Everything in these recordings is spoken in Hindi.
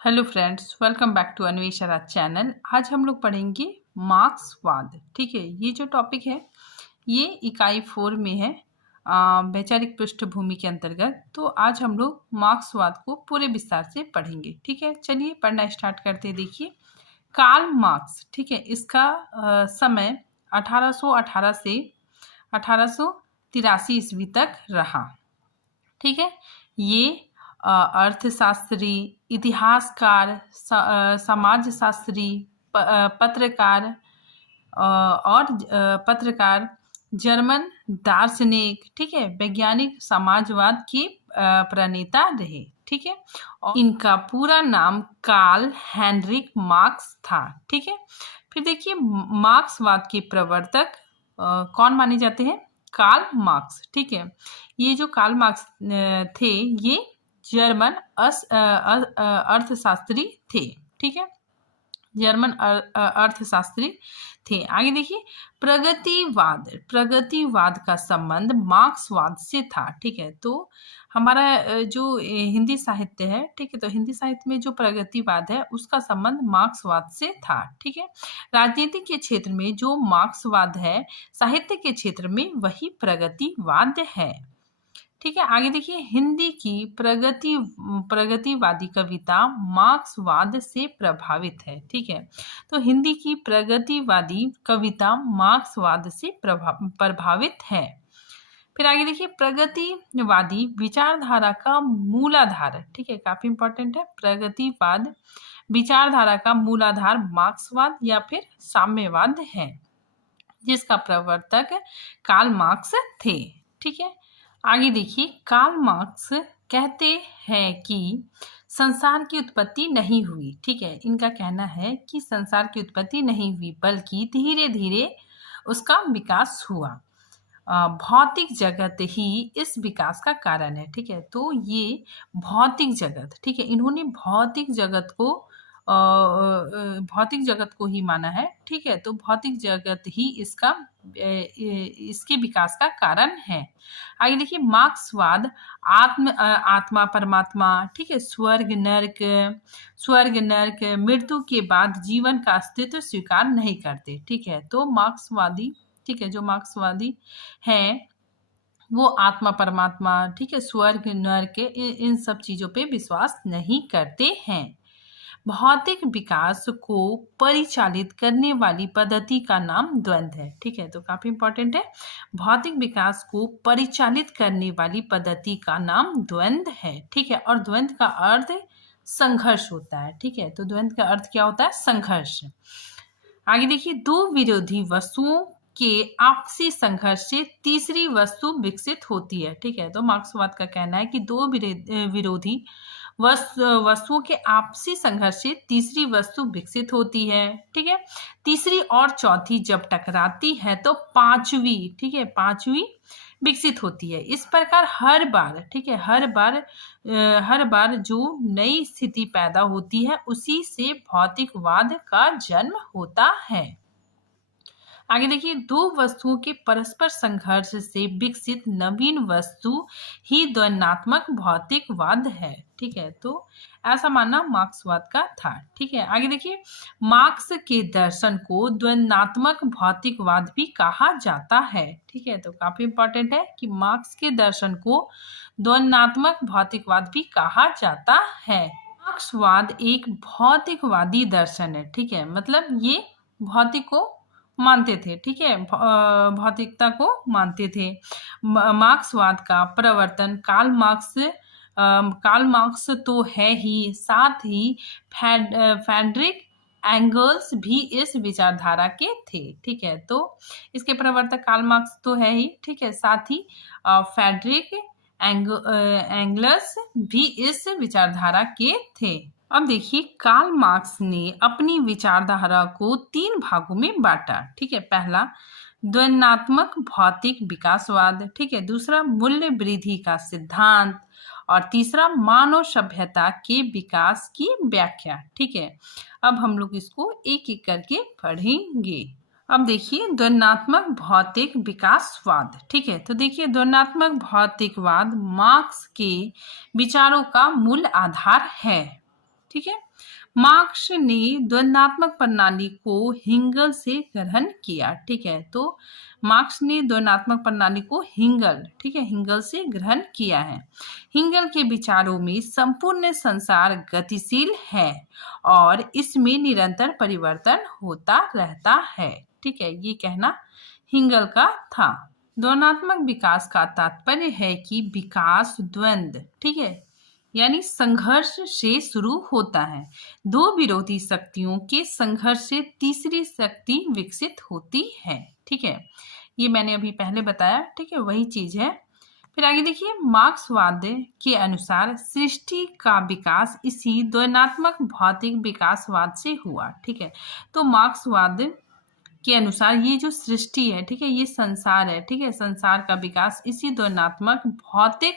Hello friends, welcome back to Anvesha channel. आज हम लोग पढ़ेंगे मार्क्सवाद। ठीक है, ये जो टॉपिक है ये इकाई 4 में है, वैचारिक पृष्ठभूमि के अंतर्गत। तो आज हम लोग मार्क्सवाद को पूरे विस्तार से पढ़ेंगे। ठीक है, चलिए पढ़ना स्टार्ट करते हैं। देखिए, कार्ल मार्क्स, ठीक है, इसका समय 1818 से 1883 ईस्वी तक रहा। ठीक है, ये अर्थशास्त्री, इतिहासकार, समाजशास्त्री, पत्रकार और पत्रकार, जर्मन दार्शनिक, ठीक है, वैज्ञानिक, समाजवाद के प्रणेता रहे। ठीक है, और इनका पूरा नाम कार्ल हेनरिक मार्क्स था। ठीक है, फिर देखिए मार्क्सवाद के प्रवर्तक कौन माने जाते हैं? Karl Marx. ठीक है, ये जो कार्ल मार्क्स थे ये जर्मन अर्थशास्त्री थे। ठीक है, जर्मन अर्थशास्त्री थे। आगे देखिए, प्रगतिवाद का संबंध मार्क्सवाद से था। ठीक है, तो हमारा जो हिंदी साहित्य है, ठीक है, तो हिंदी साहित्य में जो प्रगतिवाद है उसका संबंध मार्क्सवाद से था। ठीक है, राजनीति के क्षेत्र में जो मार्क्सवाद है, साहित्य के क्षेत्र में वही प्रगतिवाद है। ठीक है, आगे देखिए, हिंदी की प्रगतिवादी कविता मार्क्सवाद से प्रभावित है। ठीक है, तो हिंदी की प्रगतिवादी कविता मार्क्सवाद से प्रभावित है। फिर आगे देखिए, प्रगतिवादी विचारधारा का मूलाधार, ठीक है, काफी इंपॉर्टेंट है, प्रगतिवाद विचारधारा का मूलाधार मार्क्सवाद या फिर साम्यवाद है, जिसका प्रवर्तक कार्ल मार्क्स थे। ठीक है, आगे देखिए, कार्ल मार्क्स कहते हैं कि संसार की उत्पत्ति नहीं हुई। ठीक है, इनका कहना है कि संसार की उत्पत्ति नहीं हुई बल्कि धीरे धीरे उसका विकास हुआ। भौतिक जगत ही इस विकास का कारण है। ठीक है, तो ये भौतिक जगत, ठीक है, इन्होंने भौतिक जगत को ही माना है। ठीक है, तो भौतिक जगत ही इसके विकास का कारण है। आगे देखिए, मार्क्सवाद आत्मा परमात्मा, ठीक है, स्वर्ग नर्क, मृत्यु के बाद जीवन का अस्तित्व स्वीकार नहीं करते। ठीक है, तो मार्क्सवादी, ठीक है, जो मार्क्सवादी हैं वो आत्मा परमात्मा, ठीक है, स्वर्ग नर्क, इन सब चीजों पे विश्वास नहीं करते हैं। भौतिक विकास को परिचालित करने वाली पद्धति का नाम द्वंद्व है। ठीक है, तो काफी इंपॉर्टेंट है, भौतिक विकास को परिचालित करने वाली पद्धति का नाम द्वंद्व है। ठीक है, और द्वंद्व का अर्थ संघर्ष होता है। ठीक है, तो द्वंद्व का अर्थ क्या होता है? संघर्ष। आगे देखिए, दो विरोधी वस्तुओं के आपसी संघर्ष से तीसरी वस्तु विकसित होती है। ठीक है, तो मार्क्सवाद का कहना है कि दो विरोधी वस्तुओं के आपसी संघर्ष से तीसरी वस्तु विकसित होती है। ठीक है, तीसरी और चौथी जब टकराती है तो पांचवी, ठीक है, पांचवी विकसित होती है। इस प्रकार हर बार, ठीक है, हर बार जो नई स्थिति पैदा होती है उसी से भौतिकवाद का जन्म होता है। आगे देखिए, दो वस्तुओं के परस्पर संघर्ष से विकसित नवीन वस्तु ही द्वंद्वात्मक भौतिकवाद है। ठीक है, तो ऐसा मानना मार्क्सवाद का था। ठीक है, आगे देखिए, मार्क्स के दर्शन को द्वंद्वात्मक भौतिकवाद भी कहा जाता है। ठीक है, तो काफी इंपॉर्टेंट है कि मार्क्स के दर्शन को द्वंद्वात्मक भौतिकवाद भी कहा जाता है। मार्क्सवाद एक भौतिकवादी दर्शन है। ठीक है, मतलब ये भौतिक को मानते थे। ठीक है, भौतिकता को मानते थे। मार्क्सवाद का प्रवर्तन कार्ल मार्क्स तो है ही, साथ ही फ्रेडरिक एंगल्स भी इस विचारधारा के थे। ठीक है, तो इसके प्रवर्तक कार्ल मार्क्स तो है ही, ठीक है, साथ ही फ्रेडरिक एंगल्स भी इस विचारधारा के थे। अब देखिए, कार्ल मार्क्स ने अपनी विचारधारा को 3 भागों में बांटा। ठीक है, पहला द्वंद्वात्मक भौतिक विकासवाद, ठीक है, दूसरा मूल्य वृद्धि का सिद्धांत और तीसरा मानव सभ्यता के विकास की व्याख्या। ठीक है, अब हम लोग इसको एक एक करके पढ़ेंगे। अब देखिए, द्वंद्वात्मक भौतिक विकासवाद। ठीक है, तो देखिए, द्वंद्वात्मक भौतिकवाद मार्क्स के विचारों का मूल आधार है। ठीक है। मार्क्स ने द्वंद्वात्मक प्रणाली को हिगल से ग्रहण किया। ठीक है, तो मार्क्स ने द्वंद्वात्मक प्रणाली को ठीक है, हिगल से ग्रहण किया है। हिगल के विचारों में संपूर्ण संसार गतिशील है और इसमें निरंतर परिवर्तन होता रहता है। ठीक है, ये कहना हिगल का था। द्वंद्वात्मक विकास का तात्पर्य है कि विकास द्वंद्व, ठीक है, यानी संघर्ष से शुरू होता है। दो विरोधी शक्तियों के संघर्ष से तीसरी शक्ति विकसित होती है। ठीक है, ये मैंने अभी पहले बताया। ठीक है, वही चीज है। फिर आगे देखिए, मार्क्सवाद के अनुसार सृष्टि का विकास इसी द्वंद्वात्मक भौतिक विकासवाद से हुआ। ठीक है, तो मार्क्सवाद के अनुसार ये जो सृष्टि है, ठीक है, ये संसार है। ठीक है, संसार का विकास इसी द्वंद्वात्मक भौतिक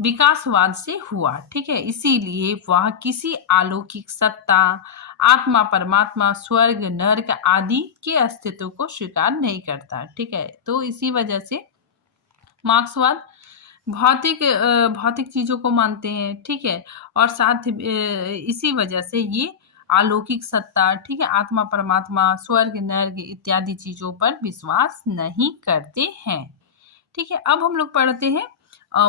विकासवाद से हुआ। ठीक है, इसीलिए वह किसी अलौकिक सत्ता, आत्मा, परमात्मा, स्वर्ग, नर्क आदि के अस्तित्व को स्वीकार नहीं करता। ठीक है, तो इसी वजह से मार्क्सवाद भौतिक चीजों को मानते हैं। ठीक है, और साथ इसी वजह से ये अलौकिक सत्ता, ठीक है, आत्मा, परमात्मा, स्वर्ग, नर्क इत्यादि चीजों पर विश्वास नहीं करते हैं। ठीक है, अब हम लोग पढ़ते हैं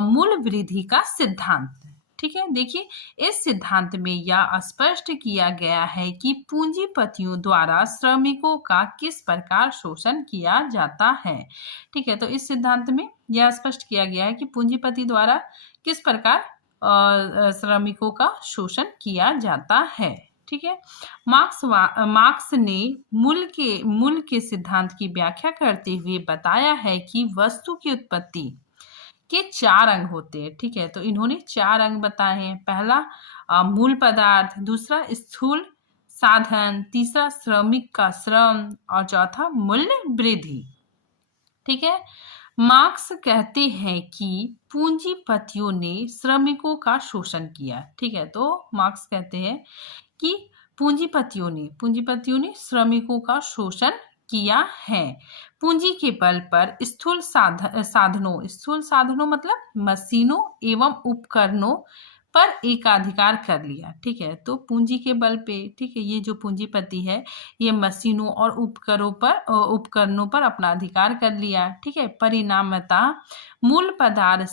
मूल वृद्धि का सिद्धांत। ठीक है, देखिए, इस सिद्धांत में यह स्पष्ट किया गया है कि पूंजीपतियों द्वारा श्रमिकों का किस प्रकार शोषण किया जाता है। ठीक है, तो इस सिद्धांत में यह स्पष्ट किया गया है कि पूंजीपति द्वारा किस प्रकार श्रमिकों का शोषण किया जाता है। ठीक है, मार्क्स ने मूल के सिद्धांत की व्याख्या करते हुए बताया है कि वस्तु की उत्पत्ति के 4 अंग होते हैं। ठीक है, तो इन्होंने 4 अंग बताए हैं। पहला मूल पदार्थ, दूसरा स्थूल साधन, तीसरा श्रमिक का श्रम और चौथा मूल्य वृद्धि। ठीक है, मार्क्स कहते हैं कि पूंजीपतियों ने श्रमिकों का शोषण किया। ठीक है, तो मार्क्स कहते हैं कि पूंजीपतियों ने श्रमिकों का शोषण किया है। पूंजी के बल पर स्थूल साधनों मतलब मशीनों एवं उपकरणों पर एकाधिकार कर लिया। ठीक है, तो पूंजी के बल पे, ठीक है, ये जो पूंजीपति है ये मशीनों और उपकरणों पर अपना अधिकार कर लिया। ठीक है, परिणामतः मूल पदार्थ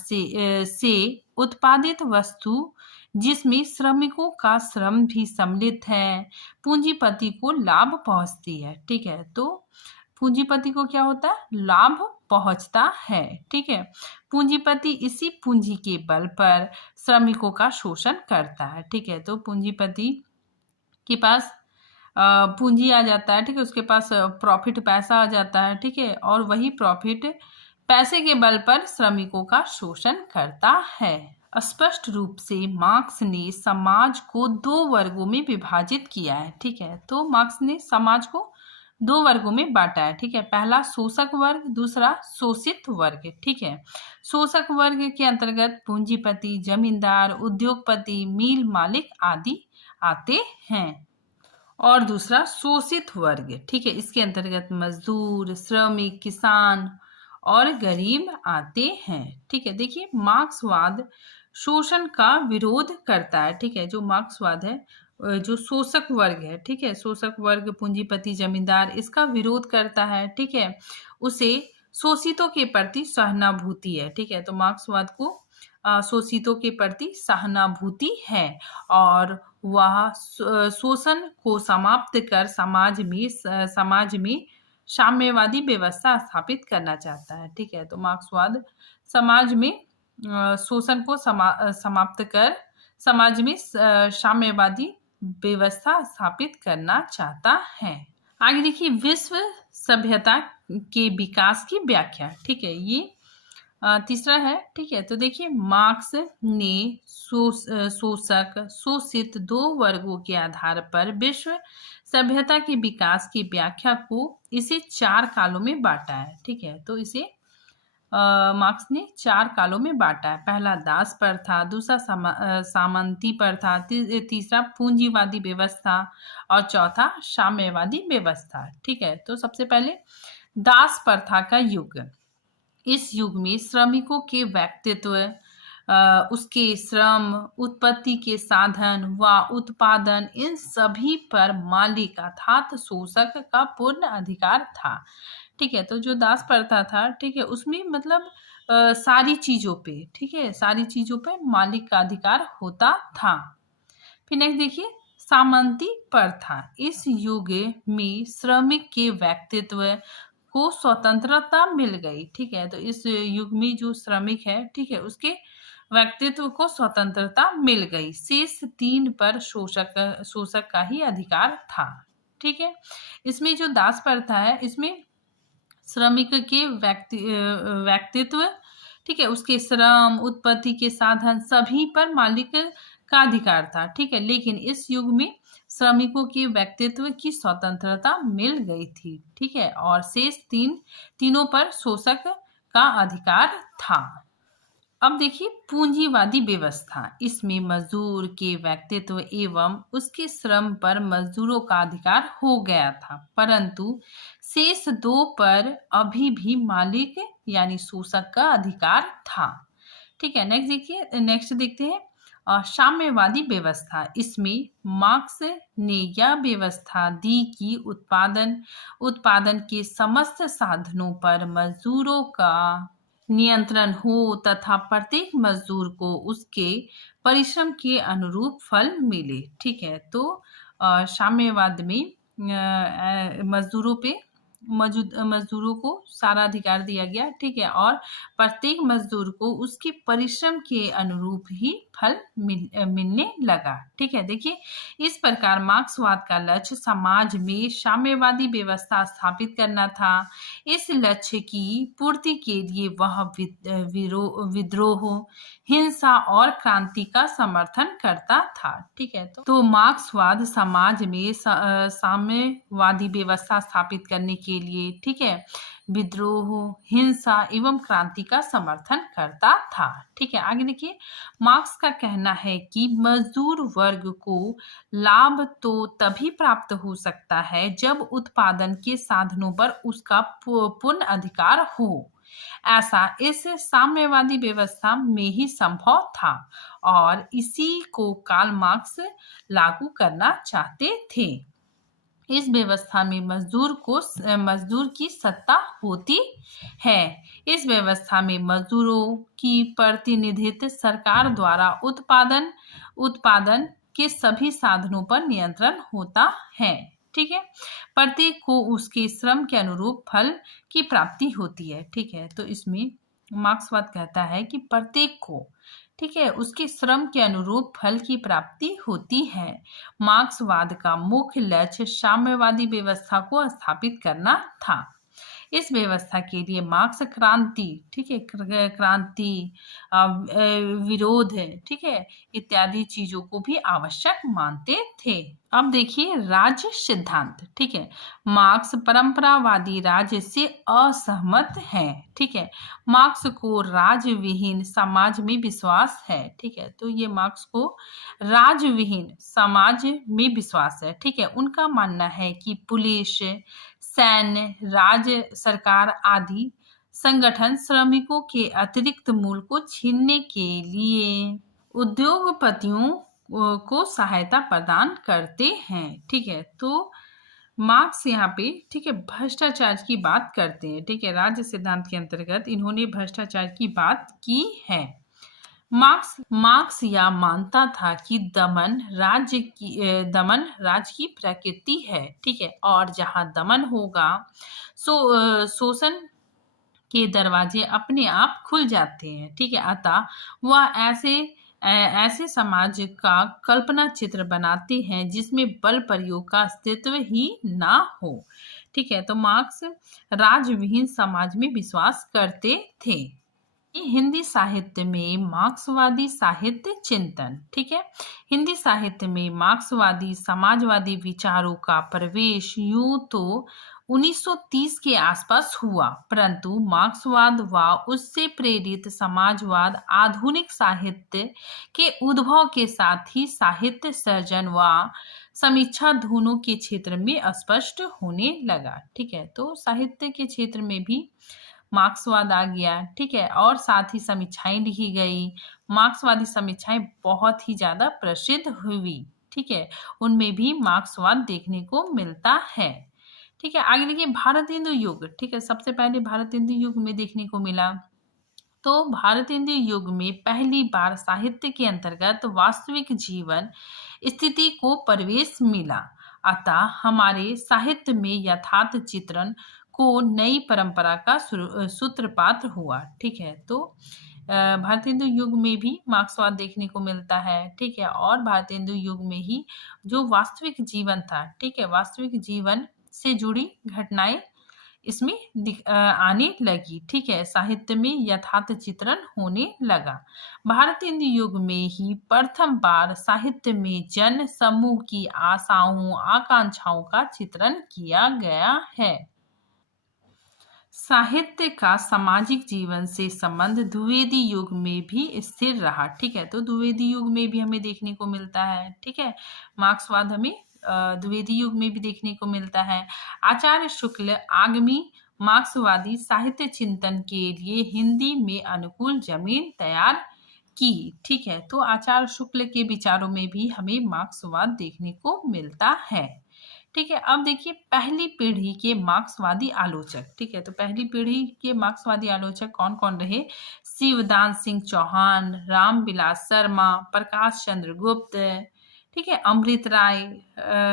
से उत्पादित वस्तु जिसमें श्रमिकों का श्रम भी सम्मिलित है, पूंजीपति को लाभ पहुंचती है। ठीक है, तो पूंजीपति को क्या होता है? लाभ पहुंचता है। ठीक है, पूंजीपति इसी पूंजी के बल पर श्रमिकों का शोषण करता है। ठीक है, तो पूंजीपति के पास पूंजी आ जाता है। ठीक है, उसके पास प्रॉफिट पैसा आ जाता है। ठीक है, और वही प्रॉफिट पैसे के बल पर श्रमिकों का शोषण करता है। स्पष्ट रूप से मार्क्स ने समाज को 2 वर्गों में विभाजित किया है। ठीक है, तो मार्क्स ने समाज को 2 वर्गों में बांटा है। ठीक है, पहला शोषक वर्ग, दूसरा शोषित वर्ग। ठीक है, शोषक वर्ग के अंतर्गत पूंजीपति, जमींदार, उद्योगपति, मिल मालिक आदि आते हैं। और दूसरा शोषित वर्ग, ठीक है, इसके अंतर्गत मजदूर, श्रमिक, किसान और गरीब आते हैं। ठीक है, देखिए, मार्क्सवाद शोषण का विरोध करता है। ठीक है, जो मार्क्सवाद है, जो शोषक वर्ग है, ठीक है, शोषक वर्ग, पूंजीपति, जमींदार, इसका विरोध करता है। ठीक है, उसे शोषितों के प्रति सहानुभूति है। ठीक है, तो मार्क्सवाद को शोषितों के प्रति सहानुभूति है और वह शोषण को समाप्त कर समाज में साम्यवादी व्यवस्था स्थापित करना चाहता है। ठीक है, तो मार्क्सवाद समाज में शोषण को समाप्त कर समाज में साम्यवादी व्यवस्था स्थापित करना चाहता है। आगे देखिए, विश्व सभ्यता के विकास की व्याख्या। ठीक है, ये तीसरा है। ठीक है, तो देखिए, मार्क्स ने शोषक शोषित 2 वर्गों के आधार पर विश्व सभ्यता के विकास की व्याख्या को इसे 4 कालों में बांटा है। ठीक है, तो इसे मार्क्स ने 4 कालों में बांटा है। पहला दास प्रथा, दूसरा सामंती प्रथा, तीसरा पूंजीवादी व्यवस्था और चौथा साम्यवादी व्यवस्था। ठीक है, तो सबसे पहले दास प्रथा का युग। इस युग में श्रमिकों के व्यक्तित्व उसके श्रम, उत्पत्ति के साधन व उत्पादन, इन सभी पर मालिक अर्थात शोषक का पूर्ण अधिकार था। ठीक है, तो जो दास प्रथा था, ठीक है, उसमें मतलब सारी चीजों पे, ठीक है, सारी चीजों पे मालिक का अधिकार होता था। फिर नेक्स्ट देखिए, सामंती प्रथा। इस युग में श्रमिक के व्यक्तित्व को स्वतंत्रता मिल गई। ठीक है, तो इस युग में जो श्रमिक है, ठीक है, उसके व्यक्तित्व को स्वतंत्रता मिल गई। शेष 3 पर शोषक का ही अधिकार था। ठीक है, इसमें जो दास प्रथा है, इसमें श्रमिक के व्यक्तित्व, ठीक है, उसके श्रम, उत्पत्ति के साधन, सभी पर मालिक का अधिकार था। ठीक है, लेकिन इस युग में श्रमिकों के व्यक्तित्व की स्वतंत्रता मिल गई थी। ठीक है, और शेष तीनों पर शोषक का अधिकार था। अब देखिए, पूंजीवादी व्यवस्था। इसमें मजदूर के व्यक्तित्व एवं उसके श्रम पर मजदूरों का अधिकार हो गया था, परंतु शेष 2 पर अभी भी मालिक यानी शोषक का अधिकार था। ठीक है, नेक्स्ट देखते हैं, साम्यवादी व्यवस्था। इसमें मार्क्स ने यह व्यवस्था दी कि उत्पादन के समस्त साधनों पर मजदूरों का नियंत्रण हो तथा प्रत्येक मजदूर को उसके परिश्रम के अनुरूप फल मिले। ठीक है, तो साम्यवाद में मजदूरों को सारा अधिकार दिया गया। ठीक है, और प्रत्येक मजदूर को उसके परिश्रम के अनुरूप ही फल मिलने लगा। ठीक है, देखिए, इस प्रकार मार्क्सवाद का लक्ष्य समाज में साम्यवादी व्यवस्था स्थापित करना था। इस लक्ष्य की पूर्ति के लिए वह विद्रोह, हिंसा और क्रांति का समर्थन करता था। ठीक है, तो मार्क्सवाद समाज में साम्यवादी व्यवस्था स्थापित करने के लिए, ठीक है, विद्रोह, हिंसा एवं क्रांति का समर्थन करता था। ठीक है, आगे देखिए, मार्क्स का कहना है कि मजदूर वर्ग को लाभ तो तभी प्राप्त हो सकता है जब उत्पादन के साधनों पर उसका पूर्ण अधिकार हो। ऐसा इस साम्यवादी व्यवस्था में ही संभव था और इसी को कार्ल मार्क्स लागू करना चाहते थे। इस व्यवस्था में मजदूर की सत्ता होती है। इस व्यवस्था में मजदूरों की प्रतिनिधित्व सरकार द्वारा उत्पादन के सभी साधनों पर नियंत्रण होता है। ठीक है, प्रत्येक को उसके श्रम के अनुरूप फल की प्राप्ति होती है। ठीक है, तो इसमें मार्क्सवाद कहता है कि प्रत्येक को, ठीक है, उसके श्रम के अनुरूप फल की प्राप्ति होती है। मार्क्सवाद का मुख्य लक्ष्य साम्यवादी व्यवस्था को स्थापित करना था। इस व्यवस्था के लिए मार्क्स क्रांति, ठीक है, क्रांति, विरोध, ठीक है, इत्यादि चीजों को भी आवश्यक मानते थे। अब देखिए, राज्य सिद्धांत। ठीक है, मार्क्स परंपरावादी राज्य से असहमत है। ठीक है, मार्क्स को राज्य विहीन समाज में विश्वास है। ठीक है, तो ये मार्क्स को राज्य विहीन समाज में विश्वास है। ठीक है, उनका मानना है कि पुलिस, सैन्य, राज्य सरकार आदि संगठन श्रमिकों के अतिरिक्त मूल्य को छीनने के लिए उद्योगपतियों को सहायता प्रदान करते हैं। ठीक है, तो मार्क्स यहाँ पे, ठीक है, भ्रष्टाचार की बात करते हैं। ठीक है, राज्य सिद्धांत के अंतर्गत इन्होंने भ्रष्टाचार की बात की है। मार्क्स यह मानता था कि दमन राज्य की प्रकृति है। ठीक है, और जहां दमन होगा शोषण के दरवाजे अपने आप खुल जाते हैं। ठीक है, अतः वह ऐसे समाज का कल्पना चित्र बनाते हैं जिसमें बल प्रयोग का अस्तित्व ही ना हो। ठीक है, तो मार्क्स राज्यविहीन समाज में विश्वास करते थे। हिंदी साहित्य में मार्क्सवादी साहित्य चिंतन। ठीक है, हिंदी साहित्य में मार्क्सवादी समाजवादी विचारों का प्रवेश यूं तो 1930 के आसपास हुआ, परंतु मार्क्सवाद व उससे प्रेरित समाजवाद आधुनिक साहित्य के उद्भव के साथ ही साहित्य सर्जन व समीक्षा दोनों के क्षेत्र में स्पष्ट होने लगा। ठीक है, तो साहित्य के क्षेत्र में भी मार्क्सवाद आ गया, ठीक है, और साथ ही समीक्षाएं लिखी गई। मार्क्सवादी समीक्षाएं बहुत ही ज़्यादा प्रसिद्ध हुई, ठीक है, उनमें भी मार्क्सवाद देखने को मिलता है। ठीक है, आगे देखिए भारत हिंदू युग, ठीक है, सबसे पहले भारत हिंदू युग में देखने को मिला। तो भारत हिंदू युग में पहली बार साहित्य के अंतर्गत वास्तविक जीवन स्थिति को प्रवेश मिला। अतः हमारे साहित्य में यथार्थ चित्रण को नई परंपरा का सूत्रपात हुआ। ठीक है, तो भारत हिंदू युग में भी मार्क्सवाद देखने को मिलता है, ठीक है, और भारत हिंदू युग में ही जो वास्तविक जीवन था, ठीक है, वास्तविक जीवन से जुड़ी घटनाएं इसमें आने लगी, ठीक है, साहित्य में यथार्थ चित्रण होने लगा। भारत हिंदू युग में ही प्रथम बार साहित्य में जन समूह की आशाओं आकांक्षाओं का चित्रण किया गया है। साहित्य का सामाजिक जीवन से संबंध द्विवेदी युग में भी स्थिर रहा, ठीक है, तो द्विवेदी युग में भी हमें देखने को मिलता है, ठीक है, मार्क्सवाद हमें द्विवेदी युग में भी देखने को मिलता है। आचार्य शुक्ल आगामी मार्क्सवादी साहित्य चिंतन के लिए हिंदी में अनुकूल जमीन तैयार की, ठीक है, तो आचार्य शुक्ल के विचारों में भी हमें मार्क्सवाद देखने को मिलता है। ठीक है, अब देखिए पहली पीढ़ी के मार्क्सवादी आलोचक, ठीक है, तो पहली पीढ़ी के मार्क्सवादी आलोचक कौन कौन रहे? शिवदान सिंह चौहान, रामविलास शर्मा, प्रकाश चंद्र गुप्त, ठीक है, अमृत राय,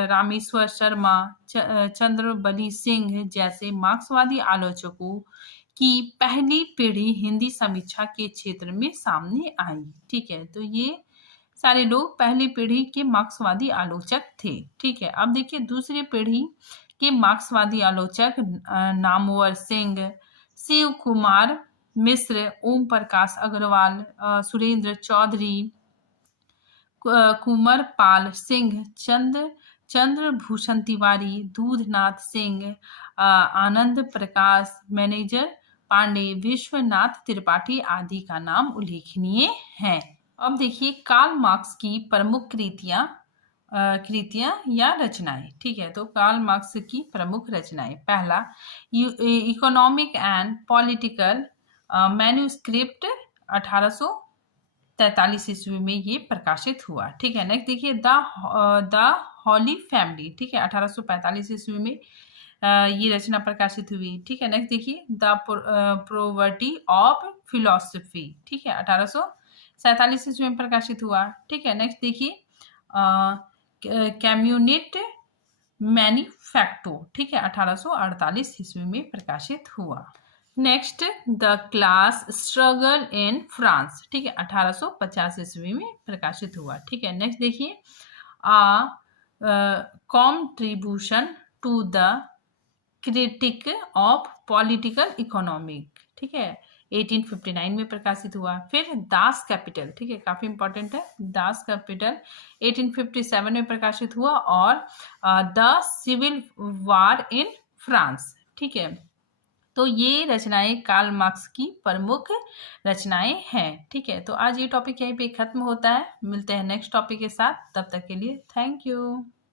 रामेश्वर शर्मा, चंद्रबली सिंह जैसे मार्क्सवादी आलोचकों की पहली पीढ़ी हिंदी समीक्षा के क्षेत्र में सामने आई। ठीक है, तो ये सारे लोग पहली पीढ़ी के मार्क्सवादी आलोचक थे। ठीक है, अब देखिए दूसरी पीढ़ी के मार्क्सवादी आलोचक नामवर सिंह, शिव कुमार मिश्र, ओम प्रकाश अग्रवाल, सुरेंद्र चौधरी, कुंवर पाल सिंह, चंद्रभूषण तिवारी, दूधनाथ सिंह, आनंद प्रकाश, मैनेजर पांडे, विश्वनाथ त्रिपाठी आदि का नाम उल्लेखनीय है। अब देखिए कार्ल मार्क्स की प्रमुख कृतियां या रचनाएं, ठीक है, तो कार्ल मार्क्स की प्रमुख रचनाएं, पहला इकोनॉमिक एंड पॉलिटिकल मैन्यूस्क्रिप्ट 1843 ईस्वी में ये प्रकाशित हुआ। ठीक है, नेक्स्ट देखिए द हॉली फैमिली, ठीक है, 1845 ईस्वी में ये रचना प्रकाशित हुई। ठीक है, नेक्स्ट देखिए द प्रोवर्टी ऑफ फिलोसफी, ठीक है, 1847 ईस्वी में प्रकाशित हुआ। ठीक है, नेक्स्ट देखिए कम्युनिट मैन्युफैक्टो, ठीक है, 1848 ईस्वी में प्रकाशित हुआ। Next the class struggle in France, ठीक है, 1850 ईस्वी में प्रकाशित हुआ। ठीक है, नेक्स्ट देखिए contribution to the critique of political economic, ठीक है, 1859 में प्रकाशित हुआ। फिर दास कैपिटल, ठीक है, काफी इंपॉर्टेंट है, दास कैपिटल 1857 में प्रकाशित हुआ, और the civil war in France, ठीक है, तो ये रचनाएं कार्ल मार्क्स की प्रमुख रचनाएं हैं। ठीक है, तो आज ये टॉपिक यहीं पे खत्म होता है, मिलते हैं नेक्स्ट टॉपिक के साथ, तब तक के लिए थैंक यू।